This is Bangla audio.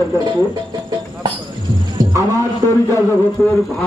সরকারকে আমার তরিকা জগতের